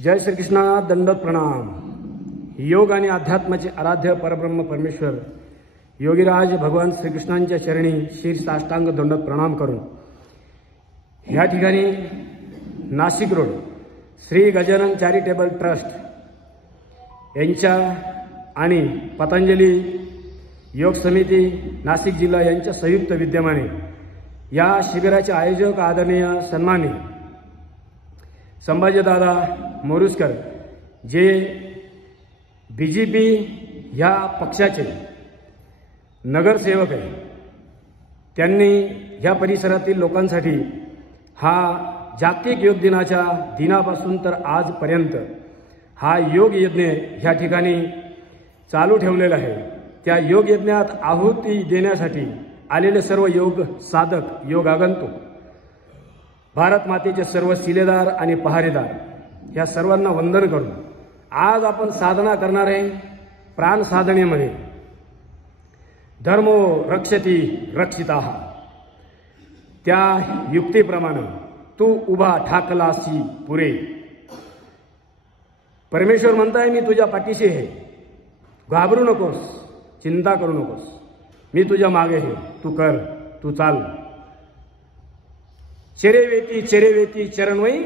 जय श्री कृष्णा, दंडवत प्रणाम। योग आणि अध्यात्माचे आराध्य परब्रह्म परमेश्वर योगीराज भगवान श्रीकृष्णांच्या चरणी शीर्ष साष्टांग दंडवत प्रणाम करून ह्या ठिकाणी Nashik road Shri Gajanan charitable trust यांच्या आणि पतंजली योग समिती नाशिक जिल्हा यांच्या संयुक्त विद्यमाने या शिबिराचे आयोजक आदरणीय सन्माननीय संभाजीदादा मोरुसकर जे बीजेपी ह्या पक्षाचे नगरसेवक आहे, त्यांनी ह्या परिसरातील लोकांसाठी हा जागतिक योग दिनाच्या दिनापासून तर आजपर्यंत हा योग यज्ञ ह्या ठिकाणी चालू ठेवलेला आहे। त्या योग यज्ञात आहुती देण्यासाठी आलेले सर्व योग साधक, योग आगंतुक, भारत मातेचे सर्व शिलेदार आणि पहारेदार या सर्वांना वंदन करून आज आपण साधना करणार आहे। प्राण साधनेमध्ये धर्मो रक्षती रक्षिताः त्या युक्तीप्रमाणे तू उभा ठाकलासी पुरे। परमेश्वर म्हणताय मी तुझ्या पाठीशी आहे, घाबरू नकोस, चिंता करू नकोस, मी तुझ्या मागे आहे, तू कर, तू चाल। चेरेवेती चरणवई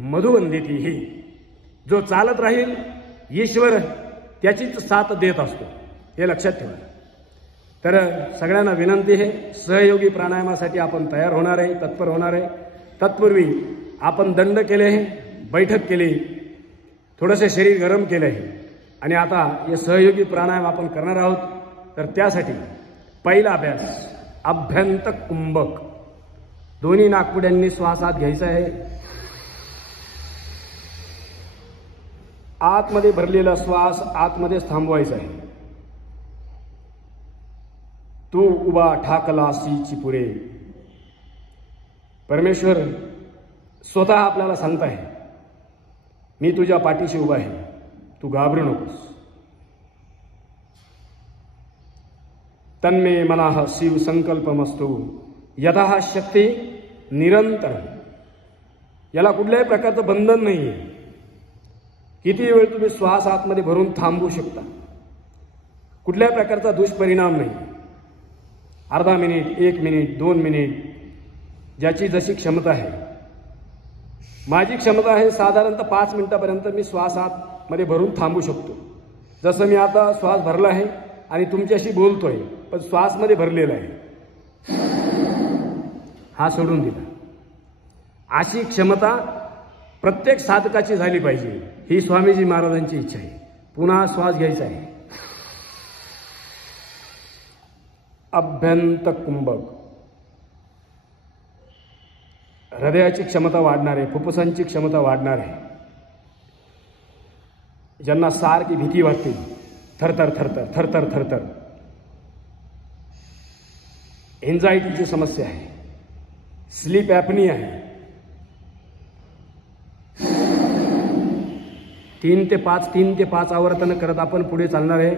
मधुवंदिती ही, जो चालत राहील ईश्वर त्याचीच साथ देत असतो, हे लक्षात ठेवा। तर सगळ्यांना विनंती आहे, सहयोगी प्राणायामासाठी आपण तयार होणार आहे, तत्पर होणार आहे। तत्पूर्वी आपण दंड केले आहे, बैठक केली, थोडेसे शरीर गरम केले आहे आणि आता हे सहयोगी प्राणायाम आपण करणार आहोत। तर त्यासाठी पहिला अभ्यास अभ्यंत कुंभक। दोन्ही नाकपुड्यांनी श्वास आत घ्यायचा आहे, आतमध्ये भरलेला श्वास आतमध्येच थांबवायचा आहे। तू उभा ठाकलासी पुरे। परमेश्वर स्वतः आपल्याला सांगत आहे, मी तुझ्या पाठीशी उभा आहे, तू घाबरू नकोस। तन्मे मनाः शिव संकल्पमस्तु यथा शक्ती निरंतर। याला कुठल्याही प्रकारचं बंधन नाही आहे, किती वेळ तुम्ही श्वास आतमध्ये भरून थांबवू शकता, कुठल्याही प्रकारचा दुष्परिणाम नाही। अर्धा मिनिट, 1 मिनिट, 2 मिनिट, ज्याची जशी क्षमता आहे। माझी क्षमता आहे साधारणतः 5 मिनिटापर्यंत मी श्वास आतमध्ये भरून थांबू शकतो। जसं मी आता श्वास भरला आहे आणि तुमच्याशी बोलतोय, पण श्वासमध्ये भरलेला आहे, हा सोडून दिला। अशी क्षमता प्रत्येक साधकाची झाली पाहिजे, ही स्वामीजी महाराजांची इच्छा आहे। पुन्हा श्वास घ्यायचा आहे, अभ्यंत कुंभक। हृदयाची क्षमता वाढणार आहे, फुफ्फुसांची क्षमता वाढणार आहे। ज्यांना सारखी भीती वाटते, थरथर थरथर थरथर थरथर, एन्झायटीची समस्या आहे, स्लीप ॲपनी आहे, 3 ते 5 आवर्तन करत आपण पुढे चालणार आहे।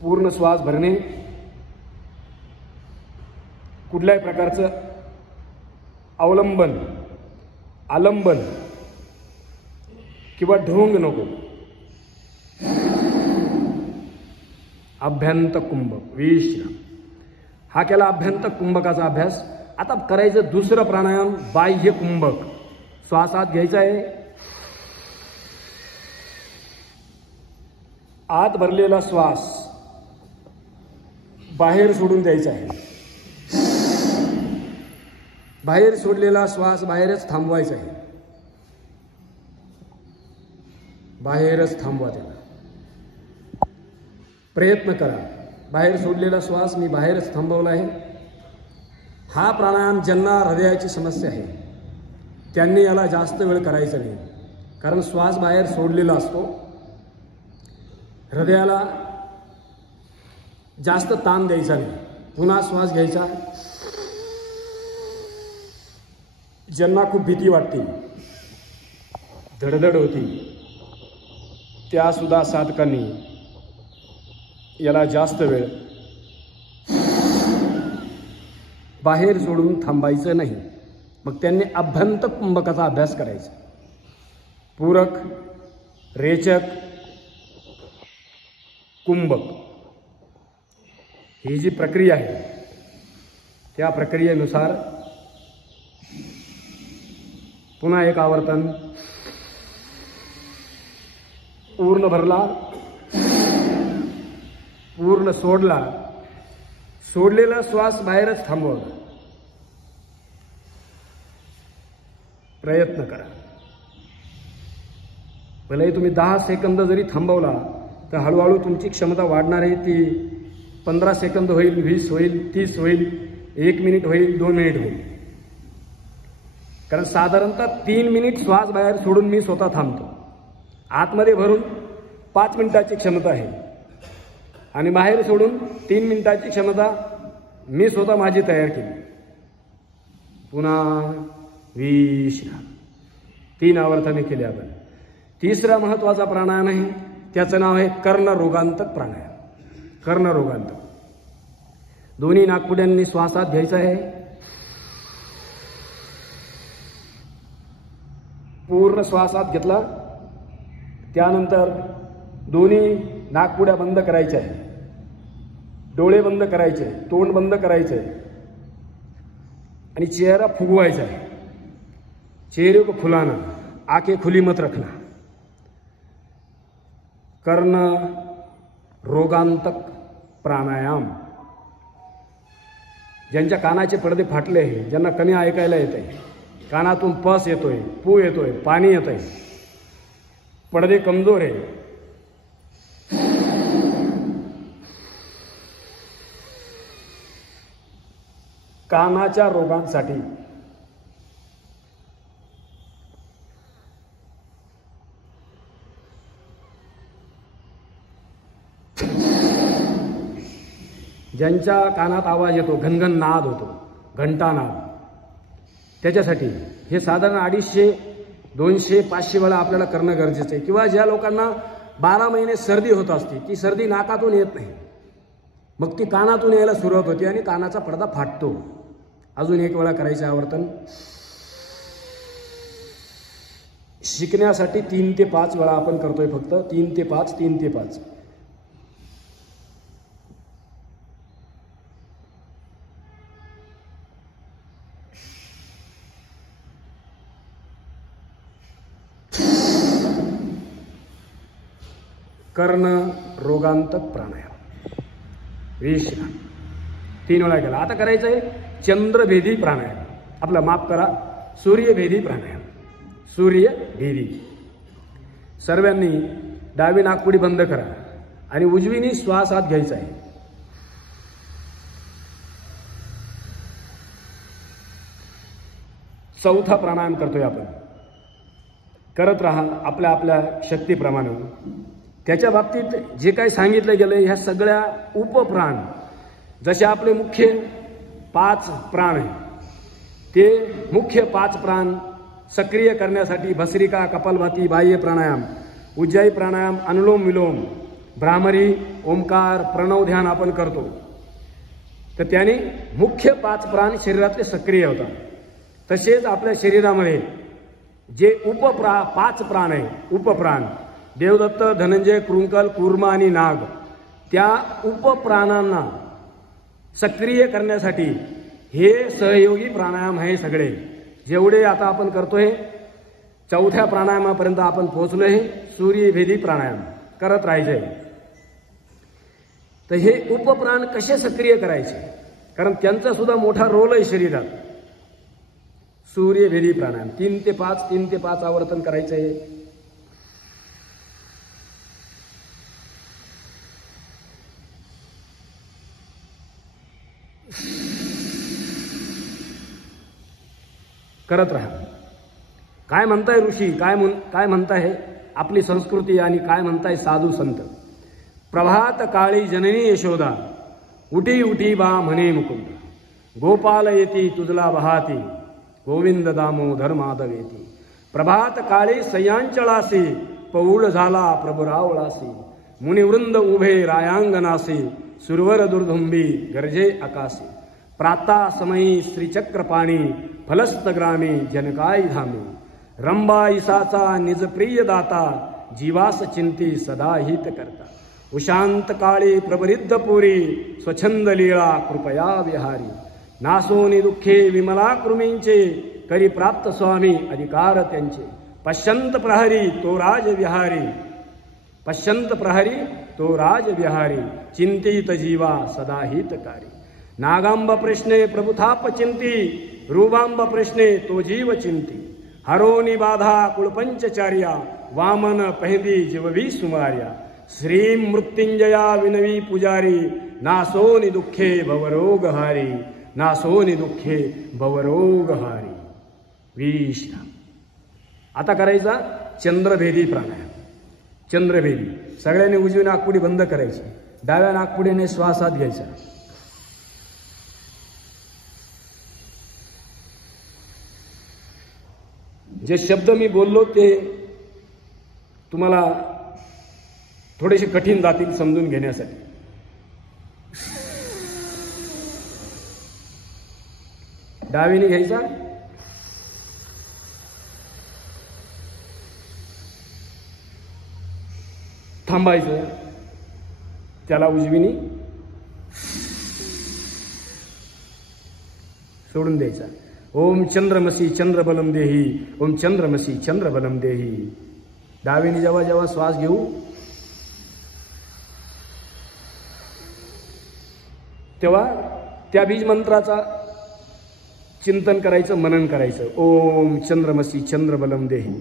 पूर्ण श्वास भरणे, कुठल्याही प्रकारचं अवलंबन, आलंबन किंवा ढोंग नको। अभ्यंत कुंभक, विश्राम। हा केला अभ्यंत कुंभकाचा अभ्यास। आता करायचं दुसरं प्राणायाम बाह्य कुंभक। श्वास आत घ्यायचा आहे, आत भरलेला श्वास बाहेर सोडून द्यायचा आहे, बाहेर सोडलेला श्वास बाहेरच थांबवायचा आहे, बाहेरच थांबवा त्याला। प्रयत्न करा, बाहेर सोडलेला श्वास मी बाहेरच थांबवला आहे। हा प्राणायाम ज्यांना हृदयाची समस्या आहे त्यांनी याला जास्त वेळ करायचा नाही, कारण श्वास बाहेर सोडलेला असतो, हृदयाला जास्त ताण द्यायचा नाही। पुन्हा श्वास घ्यायचा। ज्यांना खूप भीती वाटते, धडधड होती, त्या सुद्धा साधकांनी याला जास्त वेळ बाहेर सोडून थांबायचं नाही। मग त्यांनी अभ्यंत कुंभकाचा अभ्यास करायचा. पूरक, रेचक, कुंभक ही जी प्रक्रिया आहे त्या प्रक्रियेनुसार पुन्हा एक आवर्तन पूर्ण भरला, पूर्ण सोडला, सोडलेला श्वास बाहेरच थांबवला. प्रयत्न करा. भले तुम्ही 10 सेकंद जरी थांबवला तर हळूहळू तुमची क्षमता वाढणार आहे. ती 15 सेकंद होईल, 20 होईल, 30 होईल, 1 मिनिट होईल, 2 मिनिट होईल. कारण साधारणतः 3 मिनिट श्वास बाहेर सोडून मी स्वतः थांबतो. आतमध्ये भरून 5 मिनिटाची क्षमता आहे आणि बाहेर सोडून 3 मिनिटाची क्षमता मी स्वतः माझी तयार केली. पुन्हा विश्राम. 3 आवर्तने केली आपण. तिसरा महत्वाचा प्राणायाम आहे, त्याचं नाव आहे कर्णरोगांतक प्राणायाम. कर्णरोगांतक. दोन्ही नाकपुड्यांनी श्वासात घ्यायचा आहे. पूर्ण श्वासात घेतला, त्यानंतर दोन्ही नाकपुड्या बंद करायच्या आहे, डोळे बंद करायचे, तोंड बंद करायचे आणि चेहरा फुगवायचा है. चेहरे को फुलाना, आंखें खुली मत रखना. कर्ण रोगांतक प्राणायाम. ज्यांच्या कानाचे पडदे फाटले आहे, ज्यांना कमी ऐकायला येते, कानातून पस येतोय, पू येतोय, पाणी येतंय, पडदे कमजोर आहे, कानाच्या रोगांसाठी ज्यांच्या कानात आवाज येतो, घनघन नाद होतो, घंटा नाद, त्याच्यासाठी हे साधारण 250, 200, 500 वेळा आपल्याला करणं गरजेचं आहे. किंवा ज्या लोकांना 12 महिने सर्दी होत असते, ती सर्दी नाकातून येत नाही, मग ती कानातून यायला सुरुवात होते आणि कानाचा पडदा फाटतो. अजून 1 वेळा करायचे आवर्तन. शिकण्यासाठी 3 ते 5 वेळा आपण करतोय फक्त. 3 ते 5, 3 ते 5. कर्ण रोगांतक प्राणायाम. विश्राम. 3 वेळा केला. आता करायचं आहे चंद्रभेदी प्राणायाम. आपला माफ करा, सूर्यभेदी प्राणायाम. सूर्यभेदी. सर्वांनी डावी नाकपुडी बंद करा आणि उजवीनी श्वास आत घ्यायचा आहे. चौथा प्राणायाम करतोय आपण. करत राहा आपल्या आपल्या शक्तीप्रमाणे. त्याच्या बाबतीत जे काही सांगितलं गेलं, ह्या सगळ्या उपप्राण, जसे आपले मुख्य 5 प्राण आहे, ते मुख्य 5 प्राण सक्रिय करण्यासाठी भस्त्रिका, कपालभाती, बाह्य प्राणायाम, उज्जाई प्राणायाम, अनुलोम विलोम, भ्रामरी, ओंकार, प्रणव ध्यान आपण करतो. तर त्याने मुख्य 5 प्राण शरीरातले सक्रिय होतात. तसेच आपल्या शरीरामध्ये जे 5 प्राण आहे, उपप्राण, देवदत्त, धनंजय, कृंकल, कूर्म आणि नाग, त्या उपप्राणांना सक्रिय करण्यासाठी हे सहयोगी प्राणायाम आहे सगळे. जेवढे आता आपण करतोय, 4थ्या प्राणायामापर्यंत आपण पोहोचलोय. सूर्यभेदी प्राणायाम करत राहायचे. तर हे उपप्राण कसे सक्रिय करायचे, कारण त्यांचा सुद्धा मोठा रोल आहे शरीरात. सूर्यभेदी प्राणायाम 3 ते 5, 3 ते 5 आवर्तन करायचं आहे. करत राहा. काय म्हणताय ऋषी, काय म्हणताय आपली संस्कृती आणि काय म्हणताय साधू संत. प्रभात काळी जननी यशोदा, उठी उठी बा म्हणे मुकुंद, गोपाल येती तुझला बहाती, गोविंद दामोदर माधव येती. प्रभात काळी सयांचळासी, पौळ झाला प्रभू रावळासी, मुनिवृंद उभे रायांगनासी, सुरवर दुर्धुंबी गरजे आकाशी. प्राता समयी श्रीचक्रपाणी फलस्त ग्रामे जनकाई धामे रंबा ईसाचा निज प्रिय दाता जीवास चिंती सदा हित करता उशांत काळी प्रबरिद्ध पुरी स्वच्छंद लीळा कृपया विहारी नासोनी दुःखे विमला कृमींचे करी प्राप्त स्वामी अधिकार त्यांचे पश्यंत प्रहरी तो राज विहारी पश्यंत प्रहरी तो राज विहारी चिंतित जीवा सदा हितकारी नागांब प्रश्ने प्रभुथाप चिंती रूबांब प्रश्ने तो जीव चिंती हरोनी बाधा कुळपंचचार्या वामन पहदी जीववी सुमार्या श्री मृत्युंजया विनवी पुजारी नासोनी दुःखे भवरोगहारी नासोनी दुःखे भवरोगहारी विश्राम. आता करायचा चंद्रभेदी प्राणायाम. चंद्रभेदी सगळ्यांनी उजवी नाकपुडी बंद करायची, डाव्या नाकपुडीने श्वास आत घ्यायचा. जे शब्द मी बोललो ते तुम्हाला थोडेसे कठीण जातील समजून घेण्यासाठी. डावीने घ्यायचा, थांबायचं, त्याला उजवीने सोडून द्यायचा. ओम चंद्रमसी चंद्रबलम देही, ओम चंद्रमसी चंद्रबलम देही. डावीने जेव्हा जेव्हा श्वास घेऊ तेव्हा त्या बीज मंत्राचा चिंतन करायचं, मनन करायचं. ओम चंद्रमसी चंद्रबलम देही.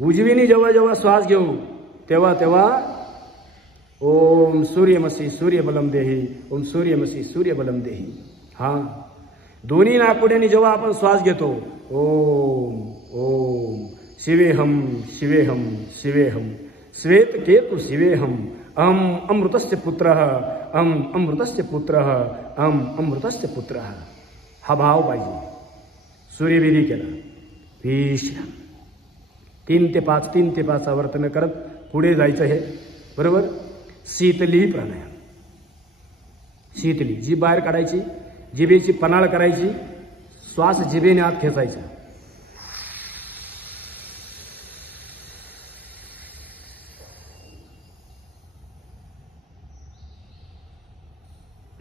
उजवीने जेव्हा जेव्हा श्वास घेऊ तेव्हा तेव्हा ओम सूर्यमसी सूर्यबलम देही, ओम सूर्यमसी सूर्यबलम देही. हा दोन्ही नाकपुड्यांनी जेव्हा आपण श्वास घेतो ओम ओम शिवेहम शिवेहम शिवेहम श्वेत केतु शिवेहम अम अमृतस्य पुत्रः अम अमृतस्य पुत्रः अम अमृतस्य पुत्रः. हा भाव पाहिजे. सूर्यभेदी केला. विश्राम. 3 ते 5 3 ते 5 आवर्तन करत पुढे जायचं. हे बरोबर. शीतली प्राणायाम. शीतली जीभ बाहेर काढायची, जिभेची पन्हाळ करायची, श्वास जिभेने आत खेचायचा.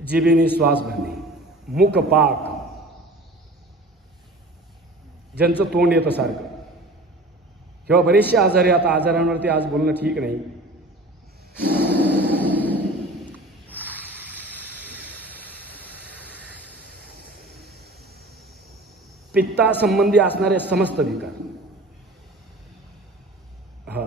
जिभेने श्वास भरणे. मुख पाक, ज्यांचं तोंड येतं सारखं किंवा बरेचसे आजार आहे. आता आजारांवरती आज बोलणं ठीक नाही. पित्तासंबंधी असणारे समस्त विकार. हा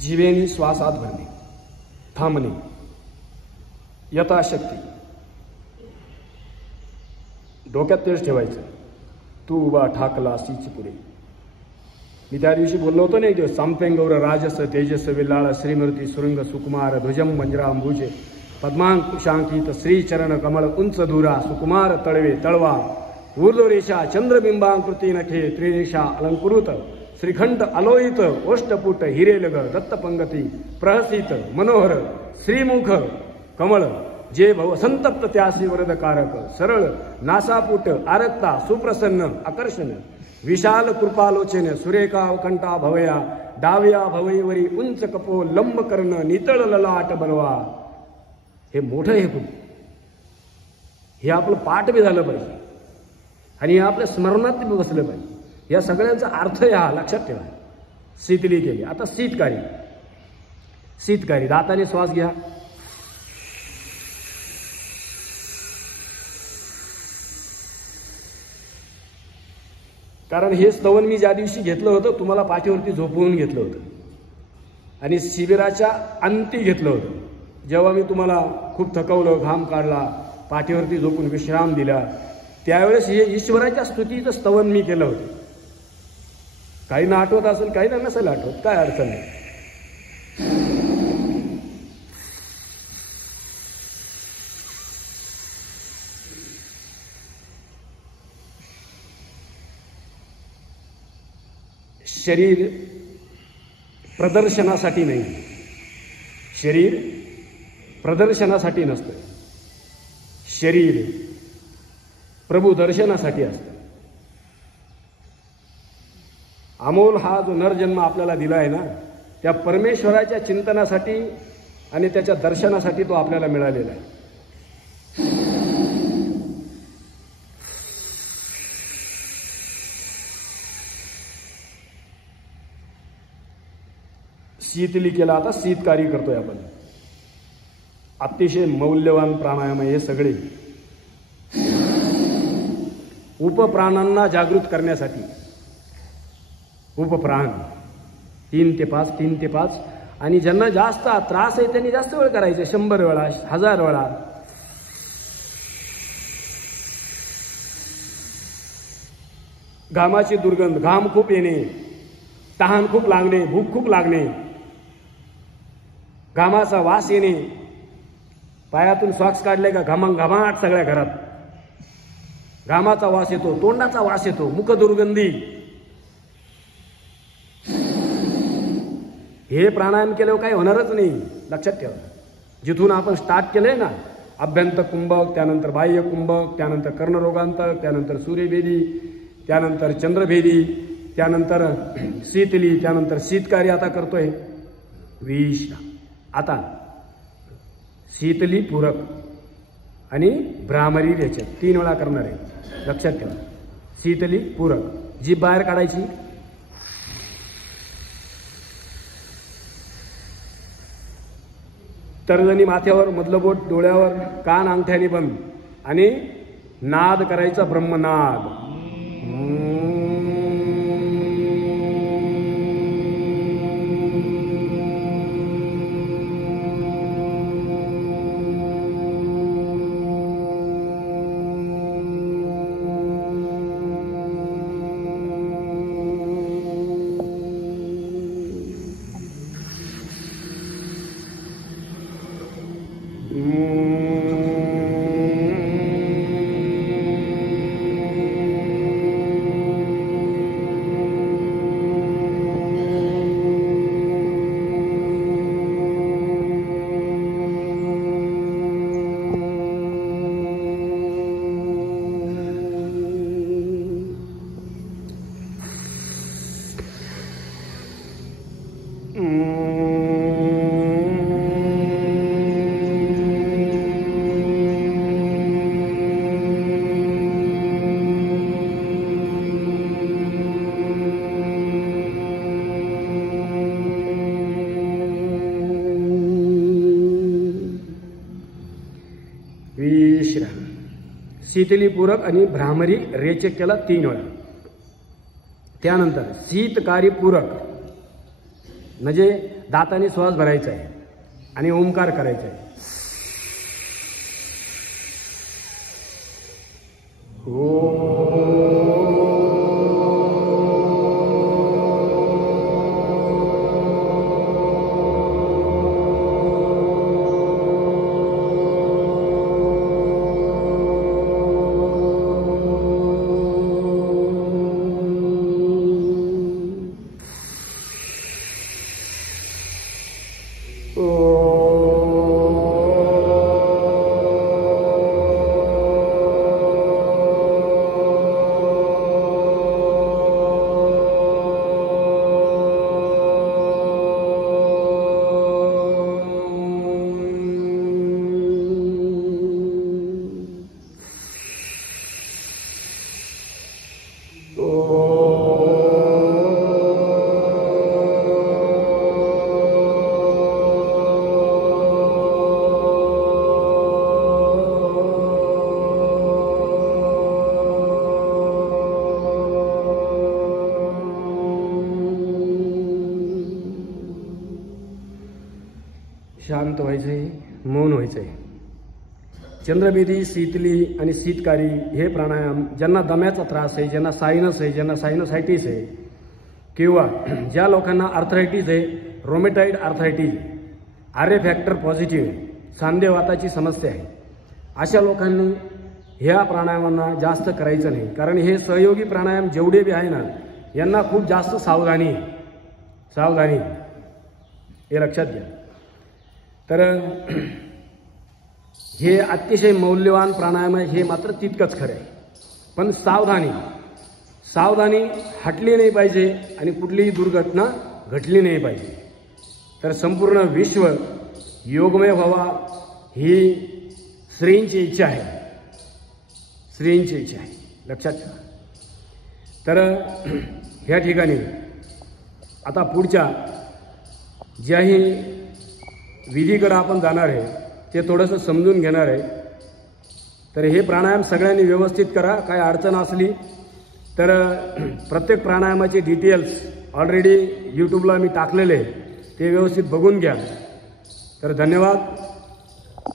जिभेने श्वास आत भरणे, थांबणे यथाशक्ती. डोक्यात तेच ठेवायचं. तू उभा ठाकला सीच पुढे. मी त्या दिवशी बोललो होतो ना एक दिवस. सांपेंगौर राजस तेजस विल्लाळ श्रीमूर्ती सुरंग सुकुमार ध्वजम वज्रांबुजे पद्मांकुशांकित श्रीचरण कमळ उंच धुरा सुकुमार तळवे तळवा ऊर्ध्वरेषा चंद्रबिंबांकृती नखे त्रिरेषा अलंकृत श्रीखंड अलोहित ओष्टपुट हिरेलग दत्तपंगती प्रहसित मनोहर श्रीमुख कमळ जे भव संतप्त त्यासी वरदकारक सरळ नासापुट आरक्ता सुप्रसन्न आकर्षण विशाल कृपालोचन सुरेखा कंठा भवया डाव्या भवईवरी उंच कपो लंब कर्ण नितळ ललाट बलवा. हे मोठं हे खूप. हे आपलं पाठ बी झालं पाहिजे आणि हे आपल्या स्मरणात बी बसलं पाहिजे. या सगळ्यांचा अर्थ या लक्षात ठेवा. शीतली केली. आता शीतकारी. शीतकारी दाताने श्वास घ्या. कारण हे स्तवन मी ज्या दिवशी घेतलं होतं तुम्हाला पाठीवरती झोपवून घेतलं होतं आणि शिबिराच्या अंती घेतलं होतं. जेव्हा मी तुम्हाला खूप थकवलं, घाम काढला, पाठीवरती झोपून विश्राम दिला, त्यावेळेस हे ईश्वराच्या स्तुतीचं स्तवन मी केलं होतं. काहींना आठवत असेल, काहींना नसेल आठवत, काय अडचण नाही. शरीर प्रदर्शनासाठी नाही, शरीर प्रदर्शनासाठी नसतं, शरीर प्रभू दर्शनासाठी असतं. अमोल हा जो नरजन्म आपल्याला दिला आहे ना, त्या परमेश्वराच्या चिंतनासाठी आणि त्याच्या दर्शनासाठी तो आपल्याला मिळालेला आहे. शीतली केला, आता शीतकारी करतोय आपण. अतिशय मौल्यवान प्राणायाम आहे हे सगळे, उपप्राणांना जागृत करण्यासाठी. उपप्राण 3 ते 5, 3 ते 5. आणि ज्यांना जास्त त्रास आहे त्यांनी जास्त वेळ करायचे, 100 वेळा, 1000 वेळा. घामाची दुर्गंध, घाम खूप येणे, तहान खूप लागणे, भूक खूप लागणे, घामाचा वास येणे, पायातून सॉक्स काढले का घमाट सगळ्या घरात घामाचा वास येतो, तोंडाचा वास येतो, मुख दुर्गंधी. हे प्राणायाम केल्यावर काही होणारच नाही, लक्षात ठेवा. जिथून आपण स्टार्ट केलंय ना, अभ्यंतर कुंभक, त्यानंतर बाह्य कुंभक, त्यानंतर कर्णरोगांतक, त्यानंतर सूर्यभेदी, त्यानंतर चंद्रभेदी, त्यानंतर शीतली, त्यानंतर शीतकारी आता करतोय विश्राम. आता शीतली पूरक आणि भ्रामरी रेचक 3 वेळा करणार आहे, लक्षात ठेवा. शीतली पूरक, जीभ बाहेर काढायची, तर्जनी माथ्यावर, मधलं बोट डोळ्यावर, कान अंगठ्याने बंद आणि नाद करायचा, ब्रह्मनाद. विश्राम. शीतली पूरक आणि भ्रामरी रेचक केला 3 वेळा. त्यानंतर शीतकारी पूरक म्हणजे दाताने श्वास भरायचा आहे आणि ओंकार करायचा आहे. शांत व्हायचंय, मौन व्हायचंय. चंद्रभेदी, शीतली आणि शीतकारी हे प्राणायाम ज्यांना दम्याचा त्रास आहे, ज्यांना सायनस आहे, ज्यांना सायनोसायटिस आहे, किंवा ज्या लोकांना आर्थरायटिस आहे, रोमेटॉइड आर्थरायटिस, आर्य फॅक्टर पॉझिटिव्ह, सांधेवाताची समस्या आहे, अशा लोकांनी ह्या प्राणायामांना जास्त करायचं नाही. कारण हे सहयोगी प्राणायाम जेवढे बी आहे ना, यांना खूप जास्त सावधानी हे लक्षात घ्या. तर हे अतिशय मौल्यवान प्राणायाम आहे, हे मात्र तितकंच खरं आहे. पण सावधानी हटली नाही पाहिजे आणि कुठलीही दुर्घटना घडली नाही पाहिजे. तर संपूर्ण विश्व योगमय व्हावा ही श्रींची इच्छा आहे, लक्षात ठेवा. तर ह्या ठिकाणी आता पुढच्या ज्याही विधीकडे आपण जाणार आहे ते थोडंसं समजून घेणार आहे. तर हे प्राणायाम सगळ्यांनी व्यवस्थित करा. काय अडचण असली तर प्रत्येक प्राणायामाचे डिटेल्स ऑलरेडी यूट्यूबला मी टाकलेले, ते व्यवस्थित बघून घ्या. तर धन्यवाद.